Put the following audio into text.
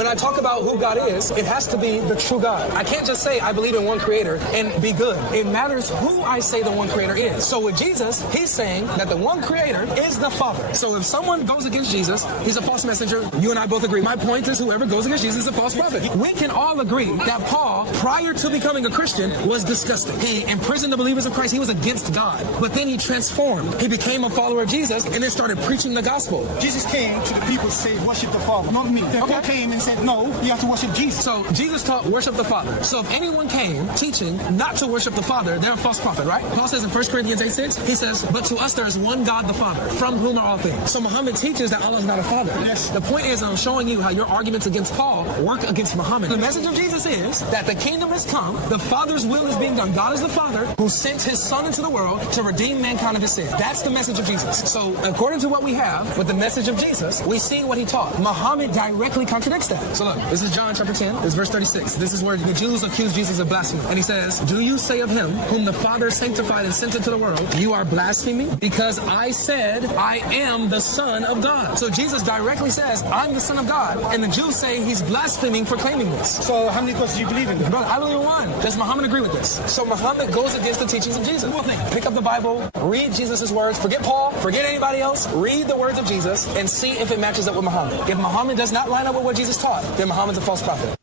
when I talk about who God is, it has to be the true God. I can't just say I believe in one creator and be good. It matters who I say the one creator is. So with Jesus, he's saying that the one creator is the Father. So if someone goes against Jesus, he's a false messenger. You and I both agree. My point is whoever goes against Jesus is a false prophet. We can all agree that Paul, prior to becoming a Christian, was disgusting. He imprisoned the believers of Christ. He was against God. But then he transformed. He became a follower of Jesus and then started preaching the gospel. Jesus came to the people to say, worship the Father, not me. They came and said, no, you have to worship Jesus. So Jesus taught worship the Father. So if anyone came teaching not to worship the Father, they're a false prophet, right? Paul says in 1 Corinthians 8:6, he says, but to us there is one God the Father, from whom are all things. So Muhammad teaches that Allah is not a father. Yes. The point is I'm showing you how your arguments against Paul work against Muhammad. The message of Jesus is that the kingdom has come, the Father's will is being done. God is the Father who sent his Son into the world to redeem mankind of his sin. That's the message of Jesus. So according to what we have with the message of Jesus, we see what he taught. Muhammad directly contradicts that. So look, this is John chapter 10, this is verse 36. This is where the Jews accuse Jesus of blasphemy. And he says, do you say of him whom the Father sanctified and sent into the world, you are blaspheming? Because I said, I am the Son of God. So Jesus directly says, I'm the Son of God. And the Jews say he's blaspheming for claiming this. So how many gods do you believe in? Brother, I believe in one. Does Muhammad agree with this? So Muhammad goes against the teachings of Jesus. One thing, pick up the Bible, read Jesus' words, forget Paul, forget anybody else, read the words of Jesus and see if it matches up with Muhammad. If Muhammad does not line up with what Jesus taught, then Muhammad's a false prophet.